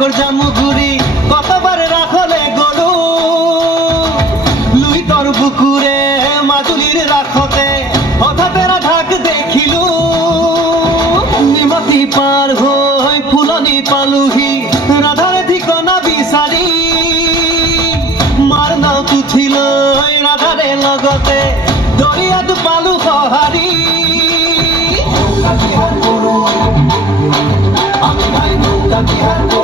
সাগর জামুগুড়ি কতবার রাখলে গলু লুই তোর বুকুরে মাজুলির রাখতে হঠাৎ ঢাক দেখিলু নিমতি পার হই ফুলনি পালুহি রাধার ঠিকনা বিচাৰি মাৰ নাও তুঠিল ৰাধাৰে লগতে দৰিয়াত পালো সহাৰি আমি ভাই নৌকা বিহাৰ